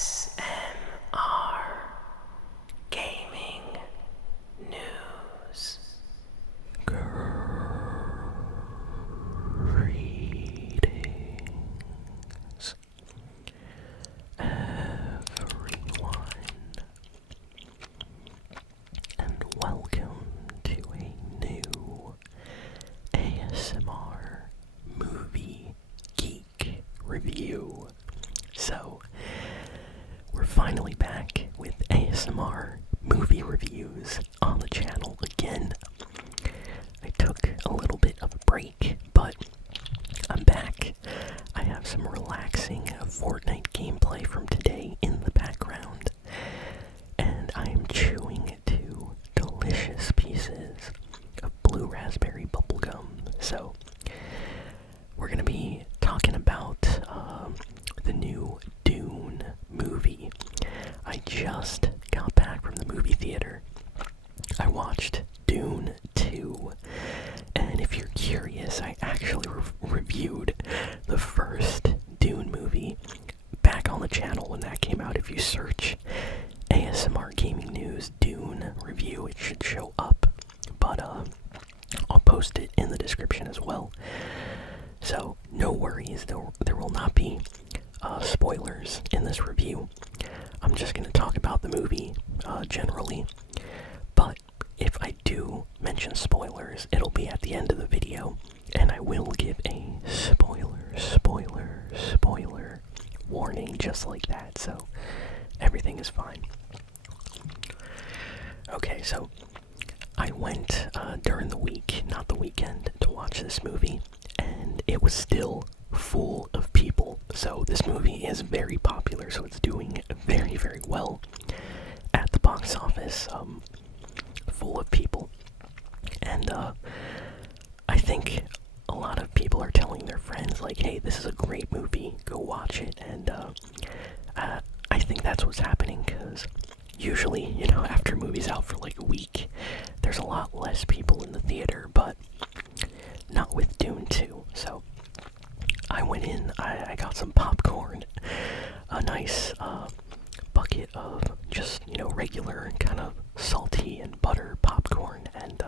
ASMR Gaming News. Greetings, everyone, and welcome to a new ASMR Movie Geek review. So, we're finally back with ASMR movie reviews on the channel again. I took a little bit of a break, but I'm back. I have some relaxing Fortnite gameplay from today in the background, and I am chewing two delicious pieces of blue raspberry bubblegum. So, we're going to be talking about the new Dune movie. I just got back from the movie theater. I watched Dune 2, and if you're curious, I actually reviewed the first Dune movie back on the channel when that came out. If you search ASMR Gaming News Dune review, it should show up, but I'll post it in the description as well. So, no worries, there will not be spoilers in this review. I'm just going to talk about the movie generally, but if I do mention spoilers, it'll be at the end of the video, and I will give a spoiler warning just like that, so everything is fine. Okay, so I went during the week, not the weekend, to watch this movie, and it was still full of people. So this movie is very popular, so it's doing very, very well at the box office, full of people. And I think a lot of people are telling their friends, like, hey, this is a great movie, go watch it. And I think that's what's happening, because usually, you know, after a movie's out for like a week, there's a lot less people in the theater, but not with Dune 2. So I went in, I got some popcorn, a nice bucket of just, you know, regular kind of salty and butter popcorn, and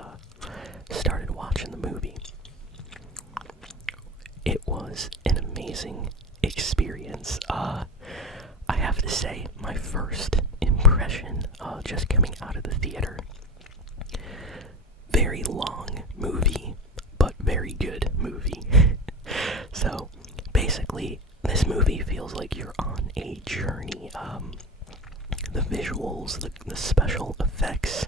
started watching the movie. It was an amazing experience. I have to say, my first impression just coming out of the theater, very long movie, but very good movie. So, basically, this movie feels like you're on a journey. The visuals, the special effects,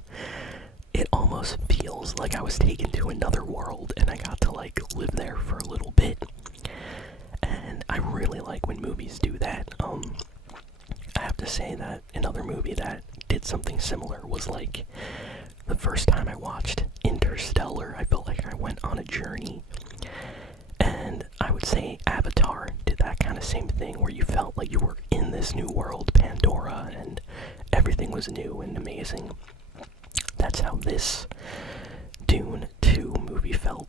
it almost feels like I was taken to another world, and I got to, like, live there for a little bit. And I really like when movies do that. I have to say that another movie that did something similar was, like, the first time I watched Interstellar, I felt like I went on a journey. And I would say Avatar did that kind of same thing, where you felt like you were in this new world, Pandora, and everything was new and amazing. That's how this Dune 2 movie felt.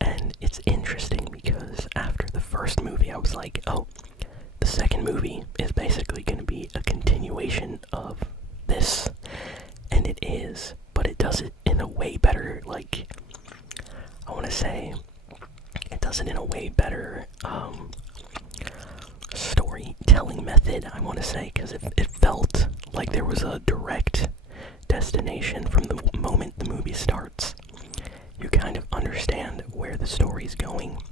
And it's interesting because after the first movie, I was like, oh, the second movie is basically going to be a continuation of this. And it is, but it does it in a way better, like, I want to say, it does it in a way better storytelling method, I want to say, because it felt like there was a direct destination from the moment the movie starts. You kind of understand where the story's going,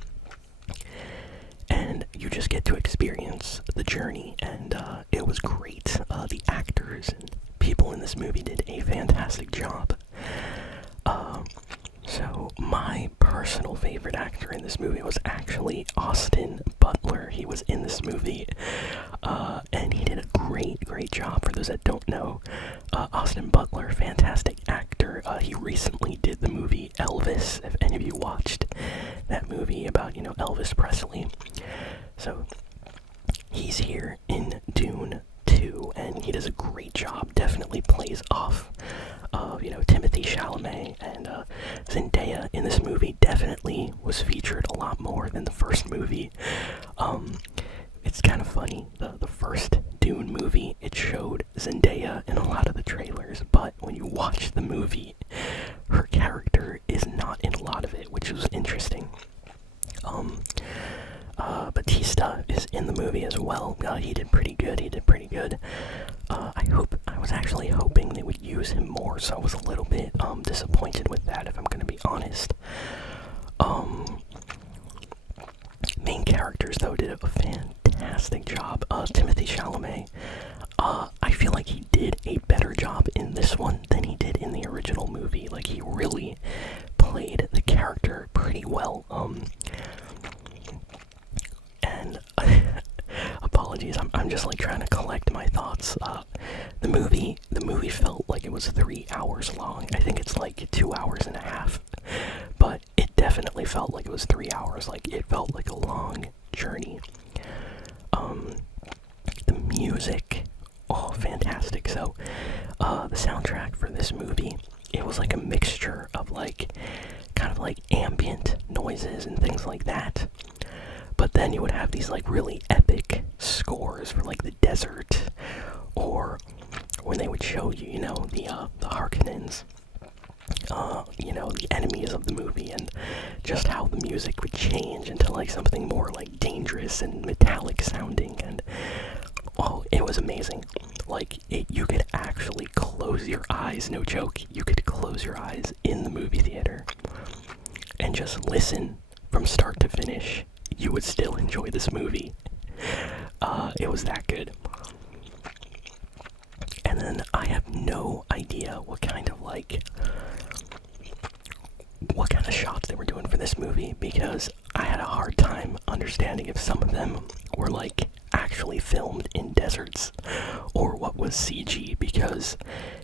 and you just get to experience the journey, and it was great. The actors and people in this movie did a fantastic job. So my personal favorite actor in this movie was actually Austin Butler. He was in this movie, and he did a great job. For those that don't know, Austin Butler, fantastic actor. He recently did the movie Elvis, if any of you watched that movie about, you know, Elvis Presley. So he's here in Dune 2, and he does a great job. Definitely plays off of, you know, Timothée Chalamet, and Zendaya in this movie definitely was featured a lot more than the first movie. It's kind of funny. The first first Dune movie, it showed Zendaya in a lot of the trailers, but when you watch the movie, her character is not in a lot of it, which was interesting. Batista is in the movie as well. He did pretty good. I was actually hoping they would use him more, so I was a little bit disappointed with that, if I'm gonna be honest. Main characters though did a fantastic job. Timothy Chalamet. I feel like he did a better job in this one than he did in the original movie. Like, he really played the character pretty well. And apologies, I'm just like trying to collect my thoughts. The movie felt like it was 3 hours long. I think it's like 2 hours and a half, but it definitely felt like it was 3 hours. Like, it felt like a long journey. The music, oh, fantastic. So, the soundtrack for this movie, it was like a mixture of like, kind of like ambient noises and things like that. But then you would have these like really epic scores for like the desert, or when they would show you, you know, the Harkonnens, you know, the enemies of the movie, and just how the music would change into like something more like dangerous and metallic sounding, and oh, it was amazing. Like, you could actually close your eyes, no joke, you could close your eyes in the movie theater and just listen from start to finish. You would still enjoy this movie. It was that good. And then I have no idea what kind of shots they were doing for this movie, because I had a hard time understanding if some of them were like actually filmed in deserts or what was CG, because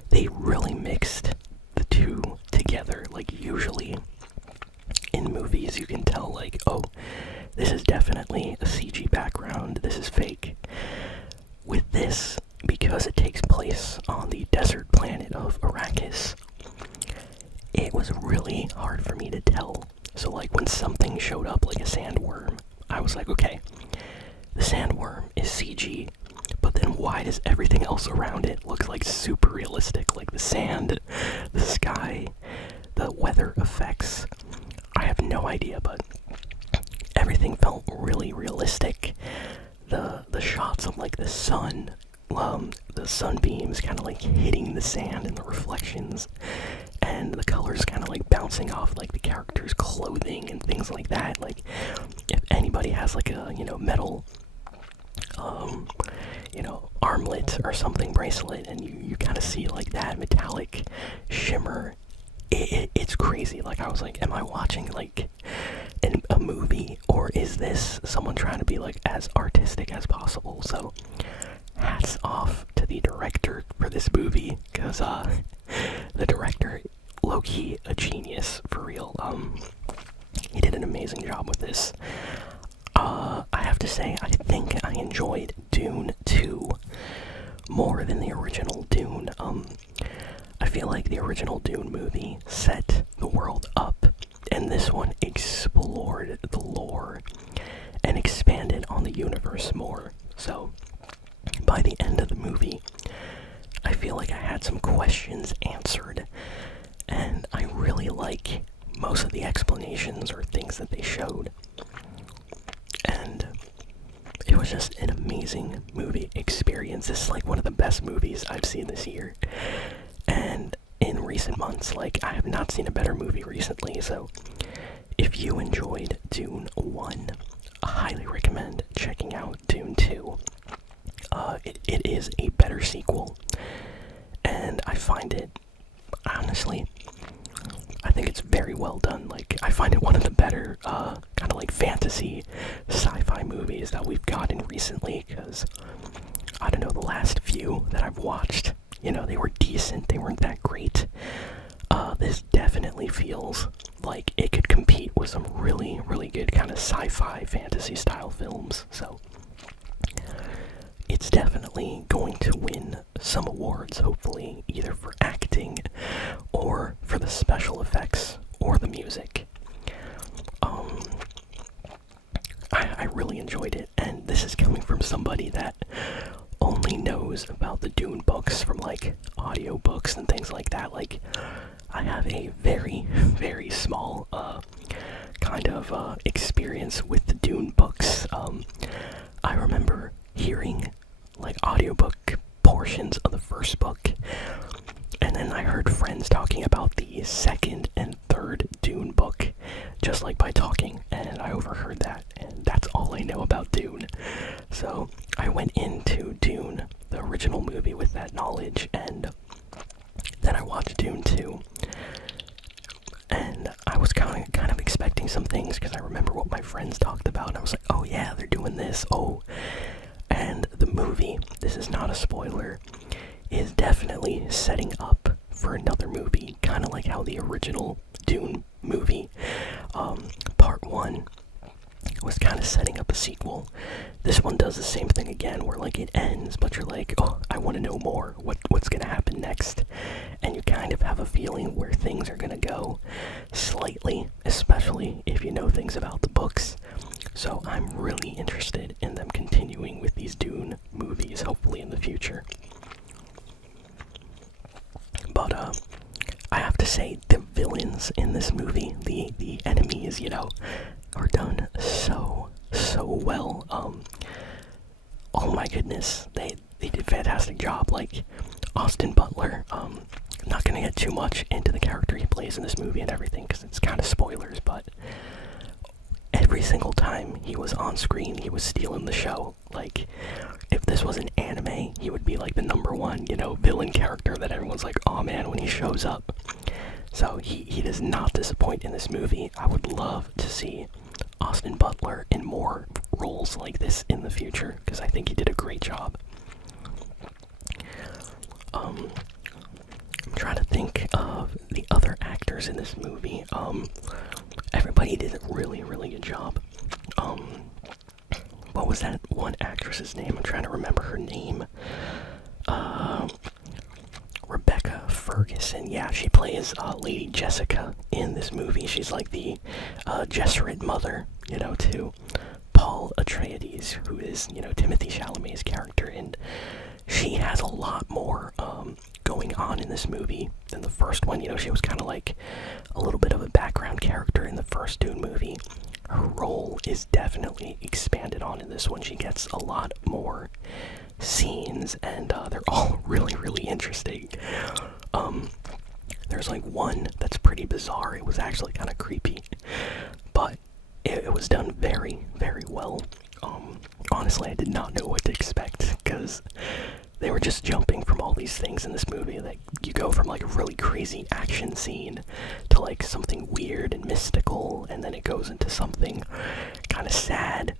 they really mixed the two together. Like, usually in movies you can tell like, oh, this is definitely a CG background, this is fake. With this, because it takes place on the desert planet of Arrakis, it was really hard for me to tell. So like, when something showed up like a sandworm, I was like, okay, the sandworm is CG, but then why does everything else around it look like super realistic? Like the sand, the sky, the weather effects. I have no idea, but everything felt really realistic. The shots of like the sun, the sunbeams kind of like hitting the sand and the reflections, and the colors kind of like bouncing off like the characters' clothing and things like that. Like, if anybody has like a, you know, metal, you know, armlet or something, bracelet, and you kind of see like that metallic shimmer, it's crazy. Like, I was like, am I watching like a movie, or is this someone trying to be like as artistic as possible? So hats off to the director for this movie, because the director, low-key a genius, for real. He did an amazing job with this. I have to say, I think I enjoyed Dune 2 more than the original Dune. I feel like the original Dune movie set the world up, and this one explored the lore and expanded on the universe more. So, by the end of the movie, I feel like I had some questions answered, and I really like most of the explanations or things that they showed. And it was just an amazing movie experience. This is like one of the best movies I've seen this year. And in recent months, like, I have not seen a better movie recently, so if you enjoyed Dune 1, I highly recommend checking out Dune 2. It is a better sequel, and I find it, honestly, I think it's very well done. Like, I find it one of the better, kind of like fantasy, sci-fi movies that we've gotten recently, because, I don't know, the last few that I've watched, you know, they were decent, they weren't that great. This definitely feels like it could compete with some really, really good kind of sci-fi fantasy style films, so it's definitely going to win some awards, hopefully, either for acting or for the special effects or the music. I really enjoyed it, and this is coming from somebody that only knows about the Dune books from like audiobooks and things like that. Like, I have a very, very small kind of experience with the Dune books. I remember hearing like audiobook portions of the first book, and then I heard friends talking about the second and third Dune book, just like by talking, and I overheard that, and that's all I know about Dune. So I went into Dune, the original movie, with that knowledge, and then I watched Dune 2, and I was kind of expecting some things, because I remember what my friends talked about, and I was like, oh yeah, they're doing this, oh. And the movie, this is not a spoiler, is definitely setting up for another movie, kind of like how the original Dune movie, Part 1, was kind of setting up a sequel. This one does the same thing again, where like it ends, but you're like, oh, I want to know more. What's gonna happen next? And you kind of have a feeling where things are gonna go, slightly, especially if you know things about the books. So I'm really interested in them continuing with these Dune movies, hopefully in the future. But I have to say, the villains in this movie, the enemies, are done so well. Oh my goodness, they did a fantastic job. Like, Austin Butler, not gonna get too much into the character he plays in this movie and everything, because it's kind of spoilers, but every single time he was on screen, he was stealing the show. Like, if this was an anime, he would be like the number one, villain character that everyone's like, oh man, when he shows up. So he does not disappoint in this movie. I would love to see Austin Butler in more roles like this in the future, because I think he did a great job. I'm trying to think of the other actors in this movie. Everybody did a really good job. What was that one actress's name? I'm trying to remember her name. Rebecca Ferguson. Yeah, she plays Lady Jessica in this movie. She's like the Gesserit mother, to Paul Atreides, who is, Timothée Chalamet's character, and she has a lot more going on in this movie than the first one. She was kind of like a little bit of a background character in the first Dune movie. Her role is definitely expanded on in this one. She gets a lot more scenes, and they're all really interesting. There's like one that's pretty bizarre. It was actually kind of creepy, but it was done very well. Honestly, I did not know what to expect, because they were just jumping from all these things in this movie. Like, you go from like a really crazy action scene to like something weird and mystical, and then it goes into something kind of sad,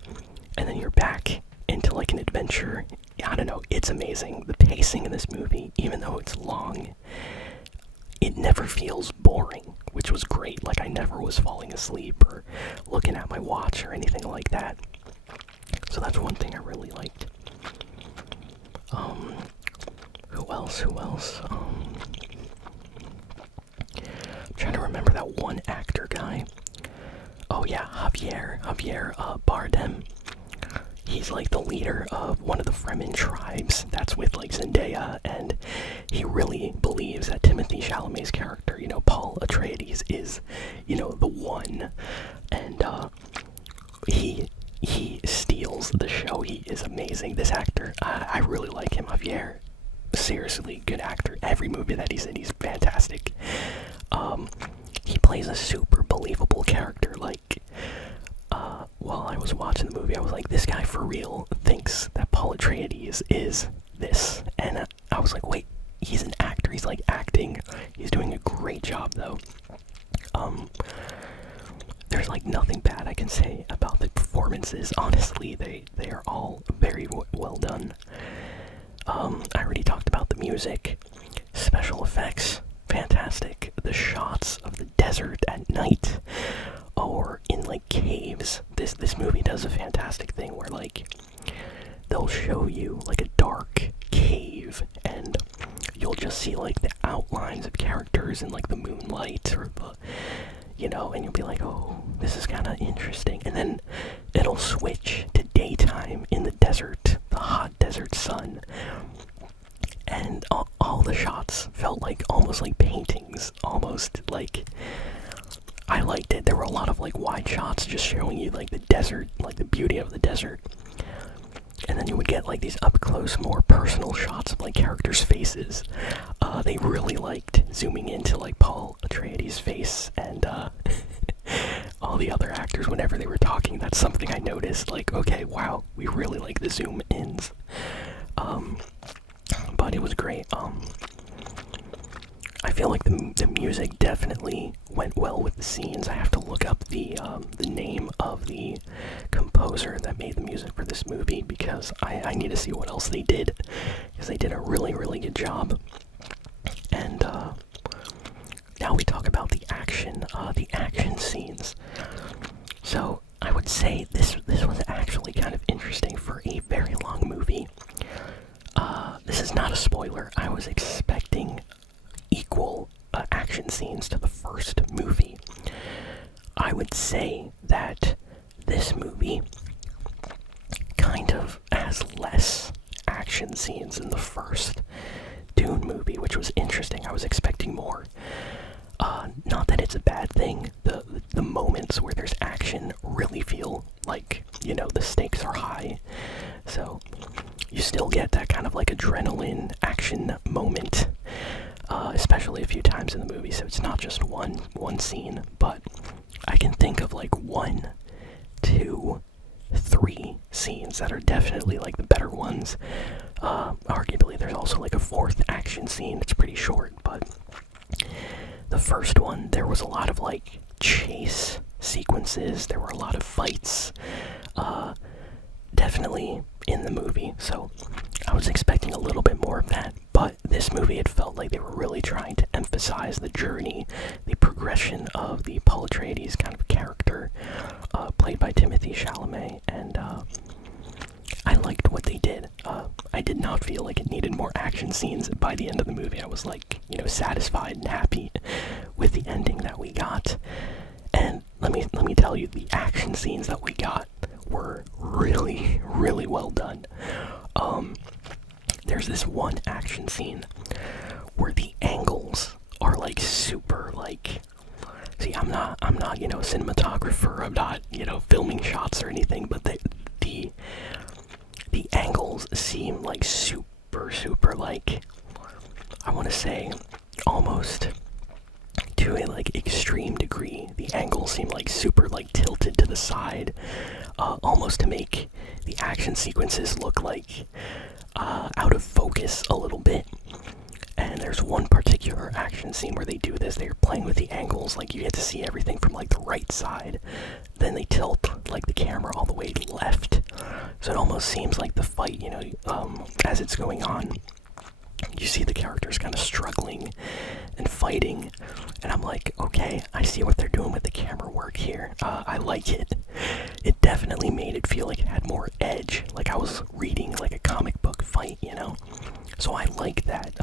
and then you're back into like an adventure. I don't know, it's amazing. The pacing in this movie, even though it's long, it never feels boring, which was great. Like, I never was falling asleep or looking at my watch or anything like that. So that's one thing I really liked. Who else? I'm trying to remember that one actor guy. Oh yeah, Javier Bardem. He's like the leader of one of the Fremen tribes that's with like Zendaya, and he really believes that Timothée Chalamet's character, Paul Atreides, is, the one, and he steals the show. He is amazing. This actor, I really like him. Javier, seriously good actor. Every movie that he's in, he's fantastic. He plays a super believable character. Like, while I was watching the movie, I was like, this guy for real thinks that Paul Atreides is this, and I was like, wait, he's an actor. He's like acting. He's doing a great job though. There's like nothing bad I can say about the performances. Honestly, they are all very well done. I already talked about the music, special effects, fantastic. The shots of the desert at night, or in like caves. This movie does a fantastic thing where like they'll show you like a dark cave, and you'll just see like the outlines of characters in like the moonlight, or the, and you'll be like, oh, this is kind of interesting. And then it'll switch to daytime in the desert, the hot desert sun, and then you would get like these up close, more personal shots of like characters' faces. They really liked zooming into like Paul Atreides' face and all the other actors whenever they were talking. That's something I noticed. Like, okay, wow, we really like the zoom ins. But it was great. I feel like the music definitely went well with the scenes. I have to look up the name of the composer that made the music for this movie, because I need to see what else they did, because they did a really, really good job. And now we talk about the action scenes. So I would say this was actually kind of interesting for a very long movie. This is not a spoiler. I was expecting equal action scenes to the first movie. I would say that this movie kind of has less action scenes than the first Dune movie, which was interesting. I was expecting more. Not that it's a bad thing. The moments where there's action really feel like, the stakes are high. So you still get that kind of like adrenaline action moment, especially a few times in the movie. So it's not just one scene, but I can think of like 1, 2, 3 scenes that are definitely like the better ones. Arguably there's also like a 4th action scene. It's pretty short, but the first one, there was a lot of like chase sequences. There were a lot of fights, definitely in the movie. So I was expecting a little bit more of that, but this movie, it felt like they were really trying to emphasize the journey, the progression of the Paul Atreides kind of character, played by Timothée Chalamet, and I liked what they did. I did not feel like it needed more action scenes. By the end of the movie, I was like, satisfied and happy with the ending that we got. And let me tell you, the action scenes that we got were really, really well done. There's this one action scene where the angles are like super like. See, I'm not a cinematographer. I'm not, filming shots or anything, but the angles seem like super like, I want to say almost to a like extreme degree. The angles seem like super like tilted to the side, almost to make the action sequences look like out of focus a little bit. And there's one particular action scene where they do this. They're playing with the angles, like you get to see everything from like the right side. Then they tilt like the camera all the way left. So it almost seems like the fight, as it's going on, you see the characters kind of struggling and fighting. And I'm like, okay, I see what they're doing with the camera work here. I like it. It definitely made it feel like it had more edge. Like I was reading like a comic book fight, So I like that.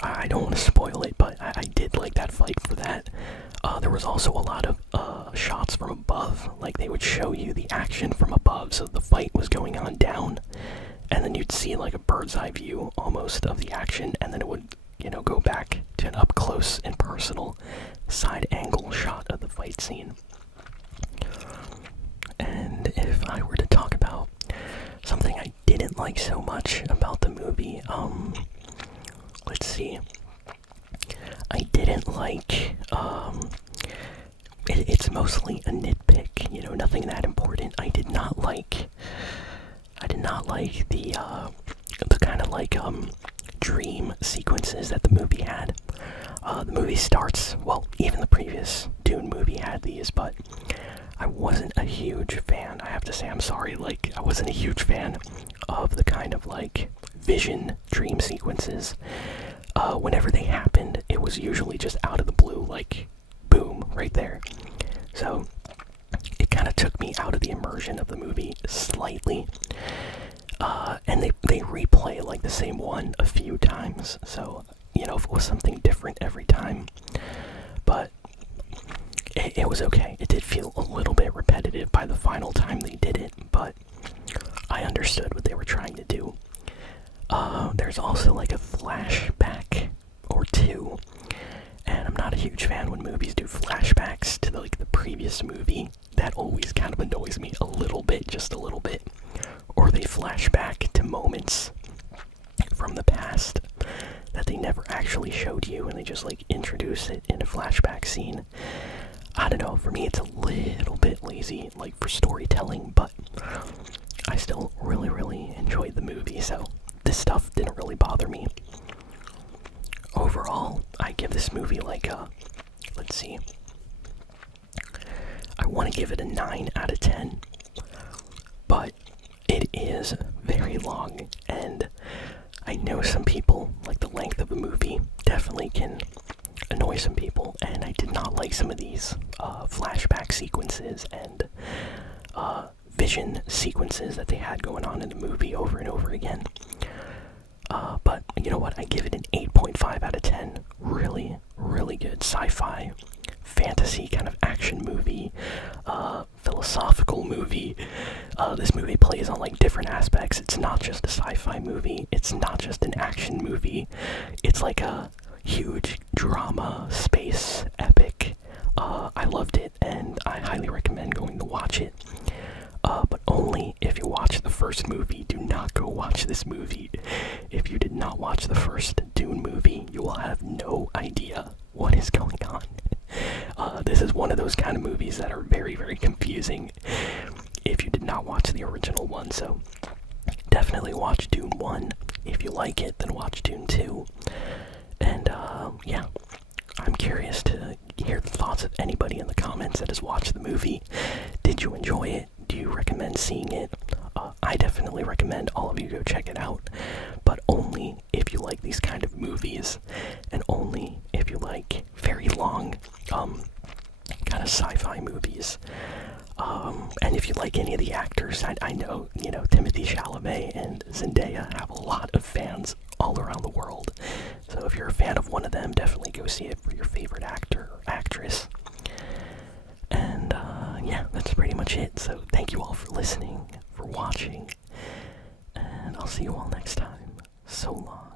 I don't want to spoil it, but I did like that fight for that. There was also a lot of shots from above. Like they would show you the action from above. So the fight was going on down, and then you'd see like a bird's eye view almost of the action, and then it would, go back to an up close and personal side angle shot of the fight scene. And if I were to talk about something I didn't like so much about the movie, let's see. I didn't like, it's mostly a nitpick, nothing that important. I did not like the kind of like, dream sequences that the movie had. The movie starts, well, even the previous Dune movie had these, but I wasn't a huge fan. I have to say, I'm sorry, like, I wasn't a huge fan of the kind of like vision dream sequences. Whenever they happened, it was usually just out of the blue, like, boom, right there. So it kind of took me out of the immersion of the movie slightly. And they replay like the same one a few times, so if it was something different every time, but it was okay. It did feel a little bit repetitive by the final time they did it, but I understood what they were trying to do. There's also like a flashback or two, and I'm not a huge fan when movies do flashbacks to the previous movie. That always kind of annoys me a little bit, just a little bit. a flashback to moments from the past that they never actually showed you, and they just like introduce it in a flashback scene. I don't know, for me it's a little bit lazy, like for storytelling, but I still really enjoyed the movie, so this stuff didn't really bother me. Overall, I give this movie like a, let's see, I want to give it a 9 out of 10, but it is very long, and I know some people, like the length of a movie definitely can annoy some people, and I did not like some of these flashback sequences and vision sequences that they had going on in the movie over and over again. But you know what, I give it an 8.5 out of 10. Really good sci-fi, fantasy kind of action movie, philosophical movie. This movie plays on like different aspects. It's not just a sci-fi movie, it's not just an action movie, it's like a huge drama, space epic. I loved it, and I highly recommend going to watch it. But only if you watch the first movie. Do not go watch this movie. If you did not watch the first Dune movie, you will have no idea what is going on. This is one of those kind of movies that are very confusing if you did not watch the original one, so definitely watch Dune 1. If you like it, then watch Dune 2. And yeah, I'm curious to hear the thoughts of anybody in the comments that has watched the movie. Did you enjoy it? Do you recommend seeing it? I definitely recommend all of you go check it out, but only if you like these kind of movies, and only if you like very long, kind of sci-fi movies. And if you like any of the actors, I know, you know, Timothée Chalamet and Zendaya have a lot of fans all around the world. So if you're a fan of one of them, definitely go see it for your favorite actor or actress. And yeah, that's pretty much it. So thank you all for listening, for watching, and I'll see you all next time. So long.